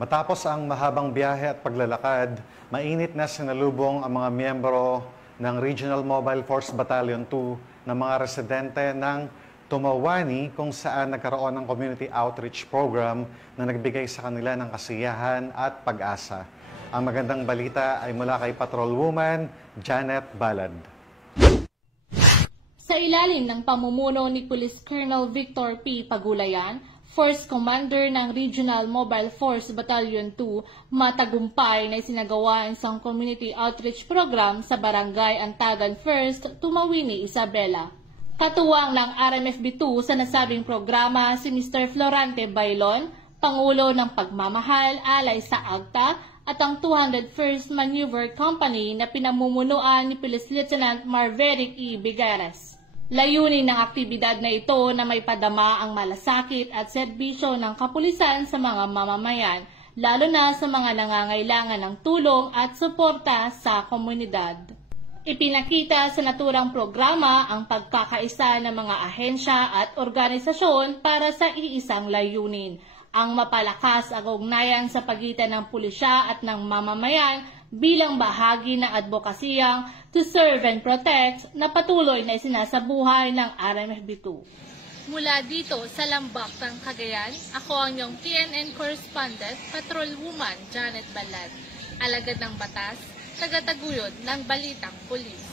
Matapos ang mahabang biyahe at paglalakad, mainit na sinalubong ang mga miyembro ng Regional Mobile Force Battalion 2 ng mga residente ng Tumawani kung saan nagkaroon ng community outreach program na nagbigay sa kanila ng kasiyahan at pag-asa. Ang magandang balita ay mula kay Patrolwoman Janet Balad. Sa ilalim ng pamumuno ni Police Colonel Victor P. Pagulayan, Force Commander ng Regional Mobile Force Battalion 2, matagumpay na isinagawa ang isang community outreach program sa Barangay Antagan 1st, Tumawini, Isabela. Katuwang ng RMFB2 sa nasabing programa si Mr. Florante Bailon, Pangulo ng Pagmamahal alay sa AGTA, at ang 201st Maneuver Company na pinamumunuan ni Police Lieutenant Marverick E. Bigares. Layunin ng aktibidad na ito na may padama ang malasakit at serbisyo ng kapulisan sa mga mamamayan, lalo na sa mga nangangailangan ng tulong at suporta sa komunidad. Ipinakita sa naturang programa ang pagkakaisa ng mga ahensya at organisasyon para sa iisang layunin, ang mapalakas ang ugnayan sa pagitan ng pulisya at ng mamamayan bilang bahagi ng advokasiyang to serve and protect na patuloy na isinasabuhay ng RMFB2. Mula dito sa Lambak ng Cagayan, ako ang iyong PNN correspondent, Patrolwoman Janet Balad, alagad ng batas, tagataguyod ng Balitang Pulis.